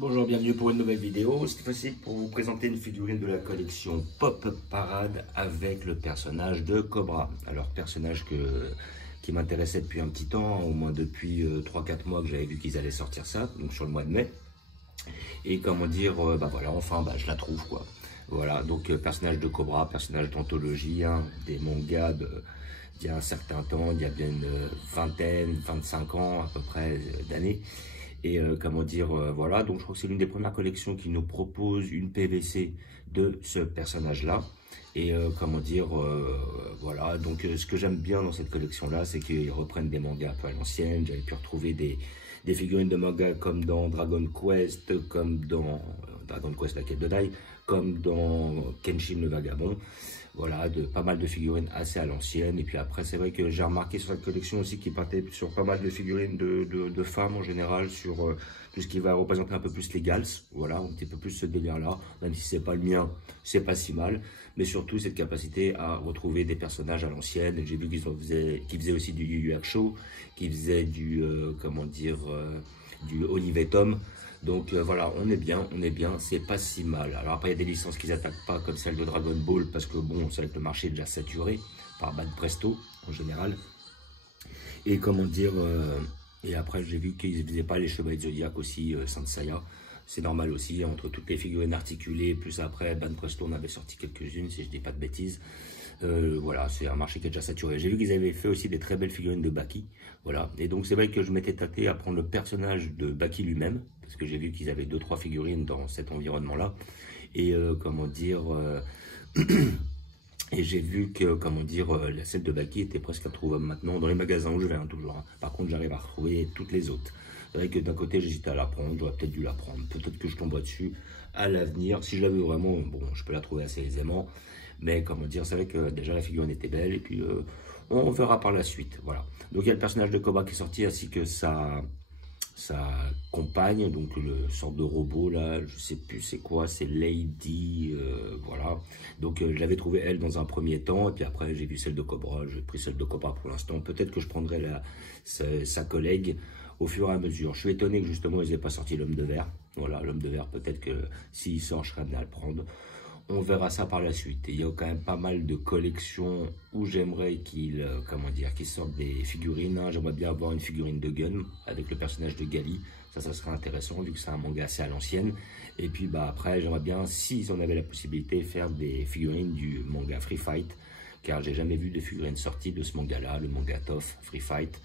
Bonjour, bienvenue pour une nouvelle vidéo. Cette fois-ci pour vous présenter une figurine de la collection Pop Parade avec le personnage de Cobra. Alors personnage qui m'intéressait depuis un petit temps, au moins depuis 3-4 mois que j'avais vu qu'ils allaient sortir ça, donc sur le mois de mai. Et comment dire, voilà, enfin je la trouve quoi. Voilà, donc personnage de Cobra, personnage d'anthologie, hein, des mangas d'il y a un certain temps, il y a bien une vingtaine, 25 ans à peu près d'années. Et comment dire, voilà, donc je crois que c'est l'une des premières collections qui nous propose une PVC de ce personnage-là. Et comment dire, voilà, donc ce que j'aime bien dans cette collection-là, c'est qu'ils reprennent des mangas un peu à l'ancienne. J'avais pu retrouver des figurines de manga comme dans Dragon Quest, comme dans Dragon Quest la quête de Dai, comme dans Kenshin le Vagabond. Voilà, pas mal de figurines assez à l'ancienne. Et puis après, c'est vrai que j'ai remarqué sur cette collection aussi qu'il partait sur pas mal de figurines de femmes en général, sur tout ce qui va représenter un peu plus les gals. Voilà, un petit peu plus ce délire-là. Même si c'est pas le mien, c'est pas si mal. Mais surtout, cette capacité à retrouver des personnages à l'ancienne. J'ai vu qu'ils faisaient aussi du Yu Yu Hakusho, qu'ils faisaient du, comment dire, du Olive Tom. Donc voilà, on est bien, c'est pas si mal. Alors après, il y a des licences qui n'attaquent pas, comme celle de Dragon Ball, parce que bon, c'est vrai que le marché est déjà saturé par Bad Presto, en général. Et comment dire, et après, j'ai vu qu'ils ne faisaient pas les Chevaliers de Zodiac aussi, Saint Seiya. C'est normal aussi, entre toutes les figurines articulées, plus après, Bad Presto, on avait sorti quelques-unes, si je dis pas de bêtises. Voilà, c'est un marché qui est déjà saturé. J'ai vu qu'ils avaient fait aussi des très belles figurines de Baki. Voilà, et donc c'est vrai que je m'étais tâté à prendre le personnage de Baki lui-même, parce que j'ai vu qu'ils avaient 2-3 figurines dans cet environnement-là. Et comment dire, et j'ai vu que, comment dire, la celle de Baki était presque introuvable maintenant dans les magasins où je vais, hein, toujours. Hein. Par contre, j'arrive à retrouver toutes les autres. C'est vrai que d'un côté, j'hésitais à la prendre, j'aurais peut-être dû la prendre. Peut-être que je tomberai dessus à l'avenir. Si je la veux vraiment, bon, je peux la trouver assez aisément. Mais comment dire, c'est vrai que déjà la figurine était belle. Et puis, on verra par la suite. Voilà. Donc, il y a le personnage de Cobra qui est sorti, ainsi que sa compagne, donc le sort de robot là, je sais plus c'est quoi, c'est Lady, voilà. Donc je l'avais trouvé elle dans un premier temps, et puis après j'ai vu celle de Cobra, j'ai pris celle de Cobra pour l'instant. Peut-être que je prendrai sa collègue au fur et à mesure. Je suis étonné que justement ils n'aient pas sorti l'homme de verre. Voilà, l'homme de verre, peut-être que s'il sort, je serai amené à le prendre. On verra ça par la suite. Et il y a quand même pas mal de collections où j'aimerais qu'ils sortent des figurines. Hein. J'aimerais bien avoir une figurine de Gun avec le personnage de Gali. Ça serait intéressant vu que c'est un manga assez à l'ancienne. Et puis après, j'aimerais bien, s'ils en avaient la possibilité, faire des figurines du manga Free Fight. Car j'ai jamais vu de figurines sorties de ce manga-là, le manga TOF, Free Fight.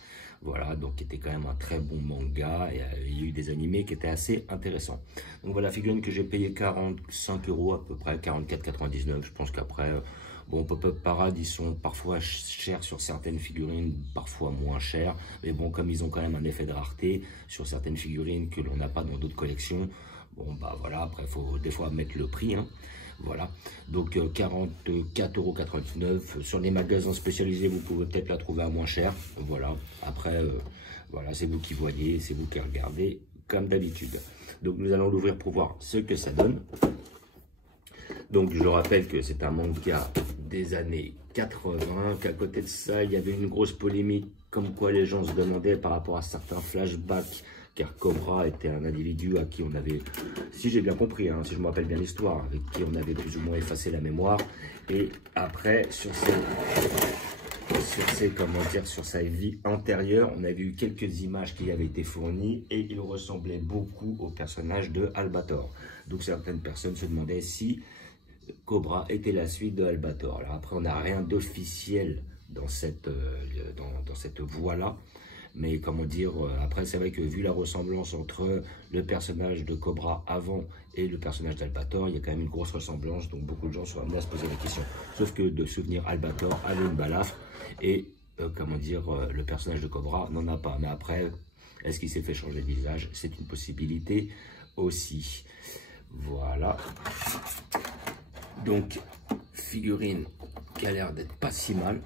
Voilà, donc qui était quand même un très bon manga, et il y a eu des animés qui étaient assez intéressants. Donc voilà, figurine que j'ai payé 45 € à peu près, 44,99 €. Je pense qu'après, bon, Pop-Up Parade, ils sont parfois chers sur certaines figurines, parfois moins chers. Mais bon, comme ils ont quand même un effet de rareté sur certaines figurines que l'on n'a pas dans d'autres collections, bon, voilà, après, il faut des fois mettre le prix, hein. Voilà, donc 44,89 € sur les magasins spécialisés, vous pouvez peut-être la trouver à moins cher. Voilà, après, voilà, c'est vous qui voyez, c'est vous qui regardez, comme d'habitude. Donc nous allons l'ouvrir pour voir ce que ça donne. Donc je rappelle que c'est un manga des années 80, qu'à côté de ça, il y avait une grosse polémique, comme quoi les gens se demandaient par rapport à certains flashbacks, car Cobra était un individu à qui on avait, si j'ai bien compris, hein, si je me rappelle bien l'histoire, avec qui on avait plus ou moins effacé la mémoire. Et après, sur sa vie antérieure, on avait eu quelques images qui avaient été fournies et il ressemblait beaucoup au personnage de Albator. Donc certaines personnes se demandaient si Cobra était la suite de Albator. Alors après, on n'a rien d'officiel dans cette voie-là. Mais comment dire, après c'est vrai que vu la ressemblance entre le personnage de Cobra avant et le personnage d'Albator, il y a quand même une grosse ressemblance, donc beaucoup de gens sont amenés à se poser la question. Sauf que de souvenir, Albator avait une balafre et comment dire, le personnage de Cobra n'en a pas. Mais après, est-ce qu'il s'est fait changer de visage? C'est une possibilité aussi. Voilà. Donc, figurine qui a l'air d'être pas si mal.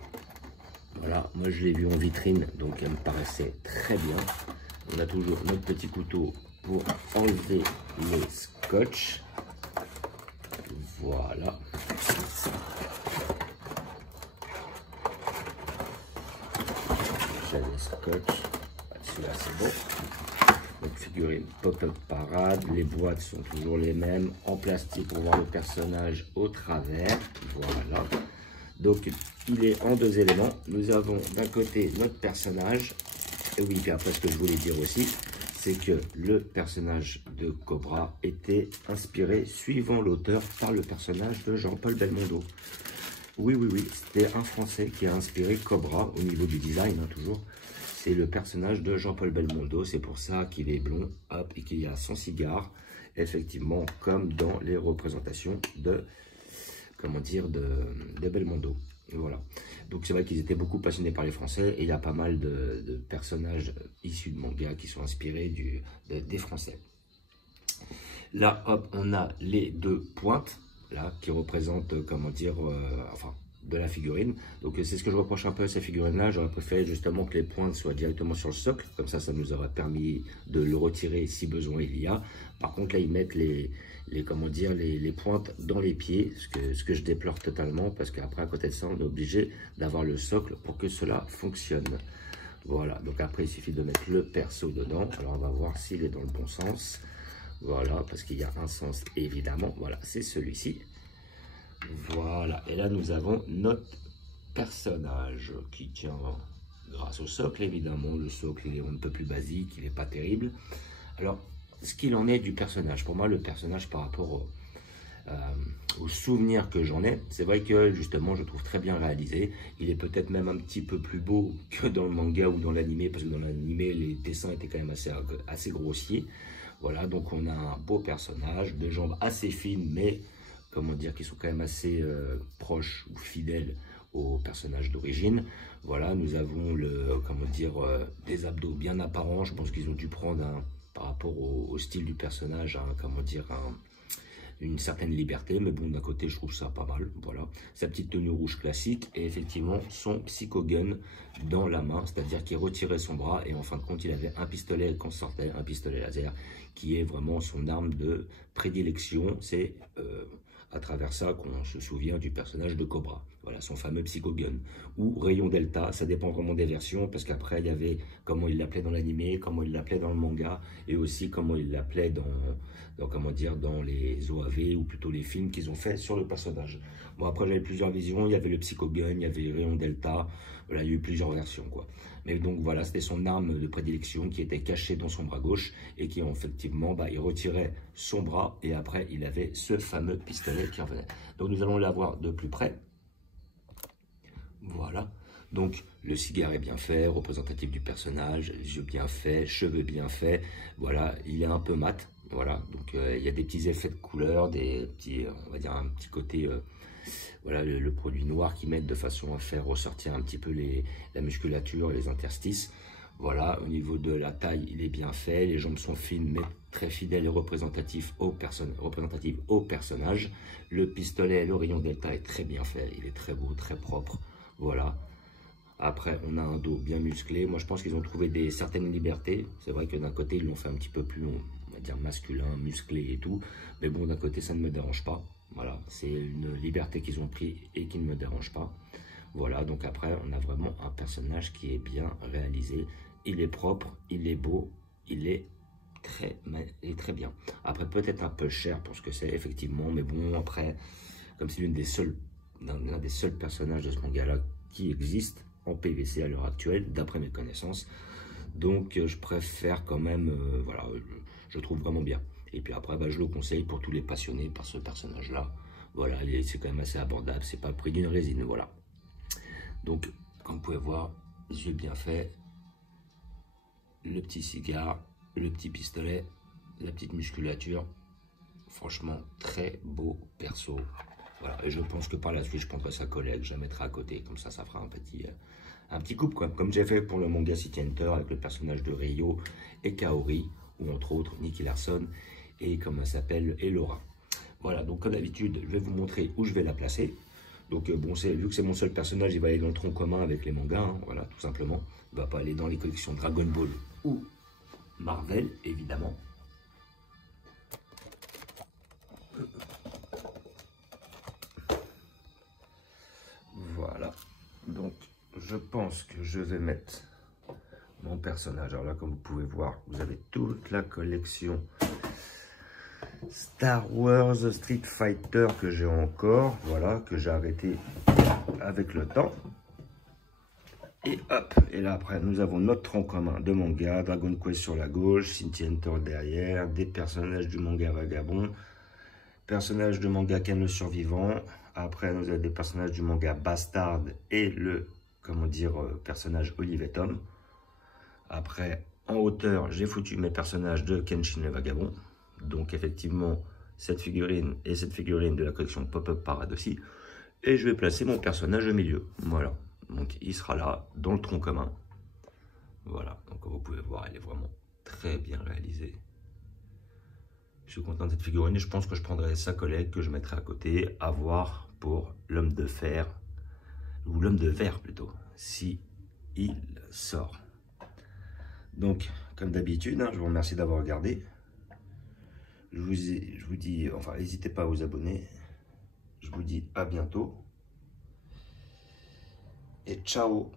Voilà, moi je l'ai vu en vitrine, donc elle me paraissait très bien. On a toujours notre petit couteau pour enlever le scotch. Voilà. J'ai le scotch. Celui-là c'est bon. Donc figurine Pop-Up Parade, les boîtes sont toujours les mêmes, en plastique pour voir le personnage au travers, voilà. Donc il est en 2 éléments, nous avons d'un côté notre personnage, et oui, puis après ce que je voulais dire aussi, c'est que le personnage de Cobra était inspiré, suivant l'auteur, par le personnage de Jean-Paul Belmondo. Oui, c'était un Français qui a inspiré Cobra au niveau du design, hein, toujours. C'est le personnage de Jean-Paul Belmondo, c'est pour ça qu'il est blond, hop, et qu'il y a son cigare, effectivement, comme dans les représentations de, comment dire, de Belmondo. Et voilà. Donc c'est vrai qu'ils étaient beaucoup passionnés par les Français, et il y a pas mal de personnages issus de manga qui sont inspirés des Français. Là, hop, on a les 2 pointes, là, qui représentent, comment dire, enfin, de la figurine. Donc c'est ce que je reproche un peu à ces figurines-là. J'aurais préféré justement que les pointes soient directement sur le socle. Comme ça nous aurait permis de le retirer si besoin il y a. Par contre, là, ils mettent comment dire, les pointes dans les pieds, ce que je déplore totalement, parce qu'après, à côté de ça, on est obligé d'avoir le socle pour que cela fonctionne. Voilà, donc après, il suffit de mettre le perso dedans. Alors, on va voir s'il est dans le bon sens. Voilà, parce qu'il y a un sens, évidemment. Voilà, c'est celui-ci. Voilà, et là, nous avons notre personnage qui tient grâce au socle, évidemment. Le socle, il est un peu plus basique, il n'est pas terrible. Alors, ce qu'il en est du personnage, pour moi, le personnage par rapport aux souvenirs que j'en ai, c'est vrai que justement je trouve très bien réalisé. Il est peut-être même un petit peu plus beau que dans le manga ou dans l'animé, parce que dans l'animé les dessins étaient quand même assez grossiers. Voilà, donc on a un beau personnage, de jambes assez fines, mais comment dire, qui sont quand même assez proches ou fidèles au personnage d'origine. Voilà, nous avons comment dire, des abdos bien apparents. Je pense qu'ils ont dû prendre par rapport au style du personnage, comment dire, une certaine liberté, mais bon, d'un côté, je trouve ça pas mal. Voilà, sa petite tenue rouge classique et effectivement son psychogun dans la main, c'est-à-dire qu'il retirait son bras et en fin de compte, il avait un pistolet qu'on sortait, un pistolet laser, qui est vraiment son arme de prédilection. C'est à travers ça qu'on se souvient du personnage de Cobra. Voilà, son fameux psychogun ou rayon delta, ça dépend vraiment des versions, parce qu'après, il y avait comment il l'appelait dans l'animé, comment il l'appelait dans le manga, et aussi comment il l'appelait comment dire, dans les OAV, ou plutôt les films qu'ils ont fait sur le personnage. Bon, après, j'avais plusieurs visions, il y avait le psychogun, il y avait rayon delta, voilà, il y a eu plusieurs versions, quoi. Mais donc voilà, c'était son arme de prédilection qui était cachée dans son bras gauche et qui effectivement, il retirait son bras et après il avait ce fameux pistolet qui revenait. Donc nous allons l'avoir de plus près. Voilà. Donc le cigare est bien fait, représentatif du personnage, les yeux bien faits, cheveux bien faits. Voilà, il est un peu mat. Voilà, donc il y a des petits effets de couleur, des petits, on va dire un petit côté. Voilà, le produit noir qu'ils mettent de façon à faire ressortir un petit peu la musculature, les interstices. Voilà, au niveau de la taille, il est bien fait. Les jambes sont fines, mais très fidèles et représentatives au personnage. Le pistolet, le rayon delta est très bien fait. Il est très beau, très propre. Voilà. Après, on a un dos bien musclé. Moi, je pense qu'ils ont trouvé certaines libertés. C'est vrai que d'un côté, ils l'ont fait un petit peu plus, on va dire, masculin, musclé et tout. Mais bon, d'un côté, ça ne me dérange pas. Voilà, c'est une liberté qu'ils ont pris et qui ne me dérange pas. Voilà, donc après, on a vraiment un personnage qui est bien réalisé. Il est propre, il est beau, il est très bien. Après, peut-être un peu cher pour ce que c'est, effectivement. Mais bon, après, comme c'est l'un des seuls personnages de ce manga-là qui existe en PVC à l'heure actuelle, d'après mes connaissances. Donc, je préfère quand même, voilà, je trouve vraiment bien. Et puis après, je le conseille pour tous les passionnés par ce personnage-là. Voilà, c'est quand même assez abordable, c'est pas le prix d'une résine, voilà. Donc, comme vous pouvez voir, les yeux bien faits, le petit cigare, le petit pistolet, la petite musculature. Franchement, très beau perso. Voilà, et je pense que par la suite, je prendrai sa collègue, je la mettrai à côté, comme ça fera un petit couple, quoi. Comme j'ai fait pour le manga City Hunter avec le personnage de Ryo et Kaori, ou entre autres Nicky Larson et comment elle s'appelle, et Laura. Voilà, donc comme d'habitude, je vais vous montrer où je vais la placer. Donc bon, vu que c'est mon seul personnage, il va aller dans le tronc commun avec les mangas, hein, voilà, tout simplement. Il ne va pas aller dans les collections Dragon Ball ou Marvel, évidemment. Voilà, donc je pense que je vais mettre mon personnage. Alors là, comme vous pouvez voir, vous avez toute la collection Star Wars Street Fighter que j'ai encore, voilà, que j'ai arrêté avec le temps. Et hop, et là après, nous avons notre tronc commun de manga, Dragon Quest sur la gauche, Cynthia Hunter derrière, des personnages du manga Vagabond, personnages de manga Ken le Survivant. Après, nous avons des personnages du manga Bastard et le, comment dire, personnage Olivet Tom. Après, en hauteur, j'ai foutu mes personnages de Kenshin le Vagabond. Donc effectivement, cette figurine et cette figurine de la collection Pop-Up Parade aussi. Et je vais placer mon personnage au milieu. Voilà. Donc il sera là, dans le tronc commun. Voilà. Donc comme vous pouvez voir, elle est vraiment très bien réalisée. Je suis content de cette figurine et je pense que je prendrai sa collègue que je mettrai à côté, à voir pour l'homme de fer, ou l'homme de verre plutôt, si il sort. Donc, comme d'habitude, hein, je vous remercie d'avoir regardé. Je vous dis, enfin, n'hésitez pas à vous abonner. Je vous dis à bientôt. Et ciao!